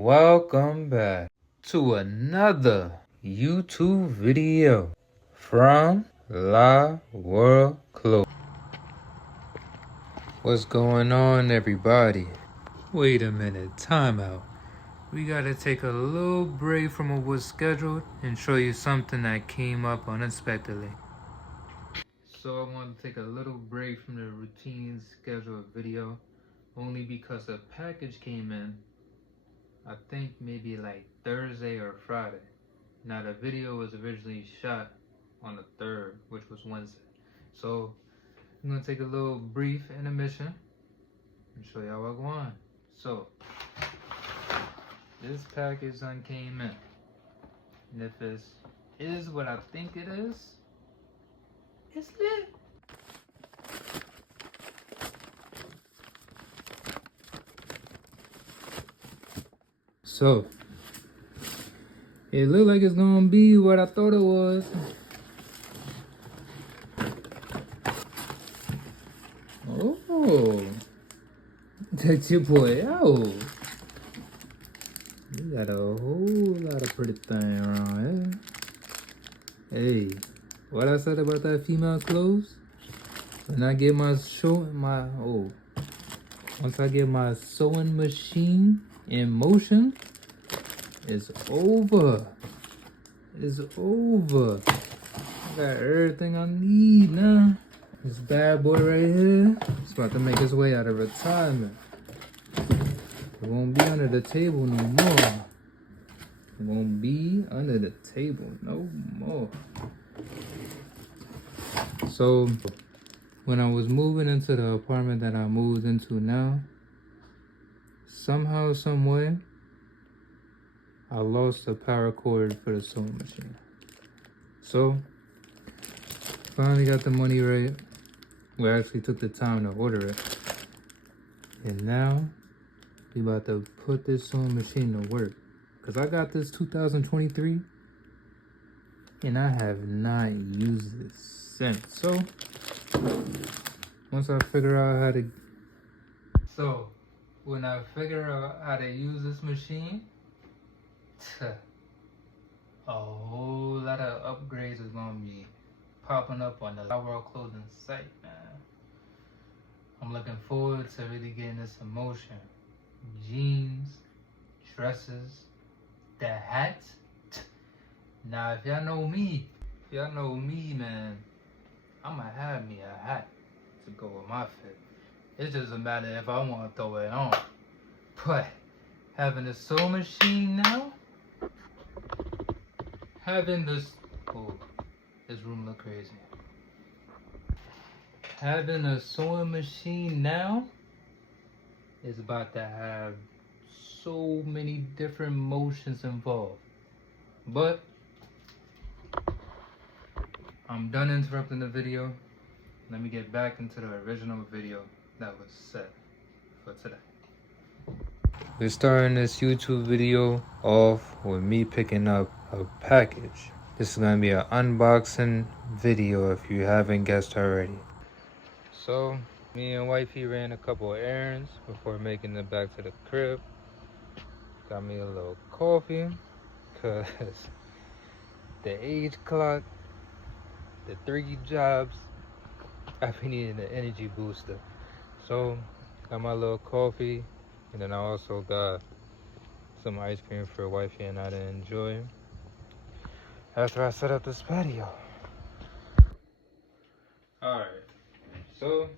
Welcome back to another YouTube video from La World Clothes. What's going on, everybody? Wait a minute, time out. We gotta take a little break from what was scheduled and show you something that came up unexpectedly. So I want to take a little break from the routine scheduled video only because a package came in, I think maybe like Thursday or Friday. Now the video was originally shot on the 3rd, which was Wednesday. So I'm gonna take a little brief intermission and show y'all what's going on. So this package done came in. And if it is what I think it is, it's lit. So it looked like it's gonna be what I thought it was. Oh, take your boy out. We got a whole lot of pretty thing around here. Hey, what I said about that female clothes? When I get once I get my sewing machine in motion, it's over. It's over. I got everything I need now. This bad boy right here, it's about to make his way out of retirement. It won't be under the table no more. It won't be under the table no more. So, when I was moving into the apartment that I moved into now, somehow, some way, I lost the power cord for the sewing machine. So, finally got the money right. We actually took the time to order it. And now, we about to put this sewing machine to work. Because I got this 2023, and I have not used it since. So, once I figure out how to... So, when I figure out how to use this machine, a whole lot of upgrades is going to be popping up on the La World Clothing site, man. I'm looking forward to really getting this in motion. Jeans, dresses, the hats. Now, if y'all know me, man, I'ma have me a hat to go with my fit. It's just a matter if I want to throw it on. But having a sewing machine now, this room look crazy. Having a sewing machine now is about to have so many different motions involved. But I'm done interrupting the video. Let me get back into the original video that was set for today. We're starting this YouTube video off with me picking up a package. This is going to be an unboxing video if you haven't guessed already. So, me and wifey ran a couple of errands before making it back to the crib. Got me a little coffee, because the age clock, the 3 jobs, I've been needing an energy booster. So, got my little coffee, and then I also got some ice cream for wifey and I to enjoy after I set up this patio. Alright, so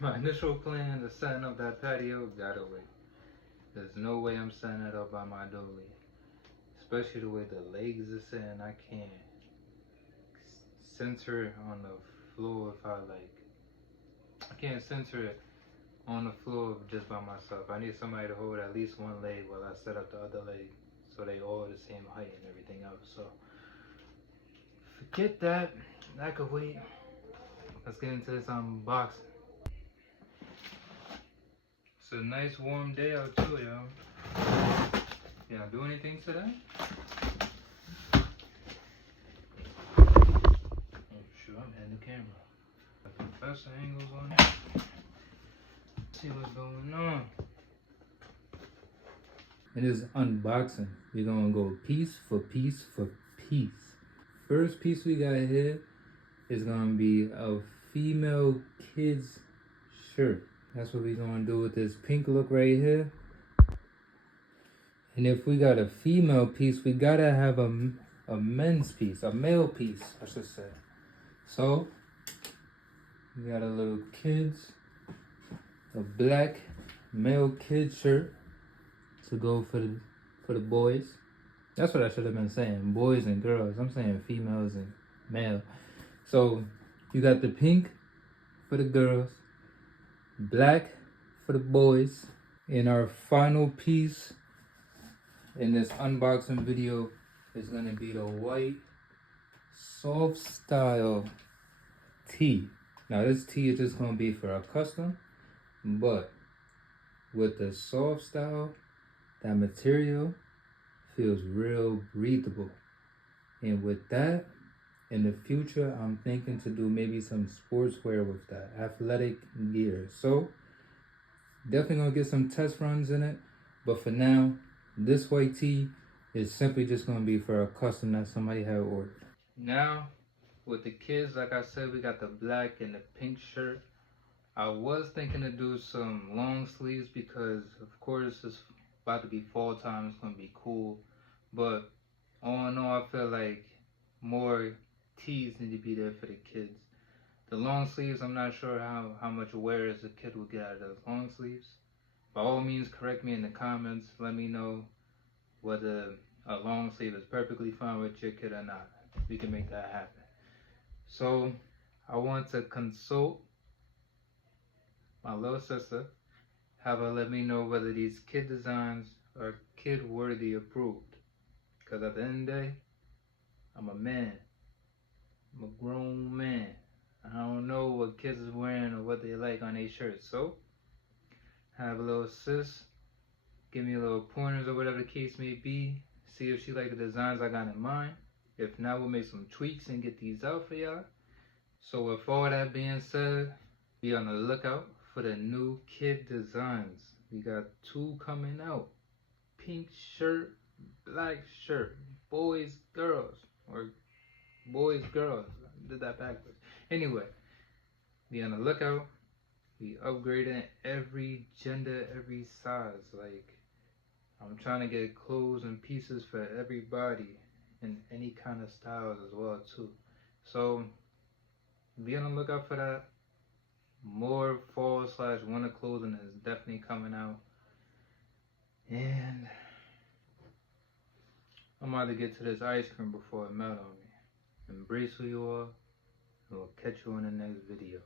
my initial plan to setting up that patio gotta wait. There's no way I'm setting it up by my dolly. Especially the way the legs are sitting, I can't center it on the floor if I can't center it on the floor just by myself. I need somebody to hold at least one leg while I set up the other leg so they all the same height and everything else. So forget that. I could wait. Let's get into this unboxing. It's a nice warm day out too, y'all. Y'all do anything today? Oh shoot, I'm hitting the camera. The professor angles on it. See what's going on. In this unboxing, we're gonna go piece for piece for piece. First piece we got here is gonna be a female kids shirt. That's what we're gonna do with this pink look right here. And if we got a female piece, we gotta have a men's piece, a male piece, I should say. So we got a little kids, a black male kid shirt to go for the boys. That's what I should have been saying, boys and girls. I'm saying females and male. So you got the pink for the girls, black for the boys. And our final piece in this unboxing video is gonna be the white soft style tee. Now this tee is just gonna be for a custom, but with the soft style, that material feels real breathable. And with that, in the future, I'm thinking to do maybe some sportswear with that, athletic gear. So definitely gonna get some test runs in it. But for now, this white tee is simply just gonna be for a custom that somebody had ordered. Now, with the kids, like I said, we got the black and the pink shirt. I was thinking to do some long sleeves because, of course, it's about to be fall time. It's gonna be cool. But all in all, I feel like more tees need to be there for the kids. The long sleeves, I'm not sure how much wear as a kid will get out of those long sleeves. By all means, correct me in the comments. Let me know whether a long sleeve is perfectly fine with your kid or not. We can make that happen. So I want to consult my little sister, have her let me know whether these kid designs are kid worthy approved. Because at the end of the day, I'm a man. I'm a grown man. I don't know what kids is wearing or what they like on their shirts. So have a little sis give me a little pointers or whatever the case may be. See if she like the designs I got in mind. If not, we'll make some tweaks and get these out for y'all. So with all that being said, be on the lookout for the new kid designs. We got 2 coming out. Pink shirt, black shirt. Boys, girls. Or boys, girls. I did that backwards. Anyway, be on the lookout. We upgrading every gender, every size. Like, I'm trying to get clothes and pieces for everybody in any kind of styles as well too. So be on the lookout for that. More fall/winter clothing is definitely coming out. And I'm about to get to this ice cream before it melts on me. Embrace who you are, and we'll catch you in the next video.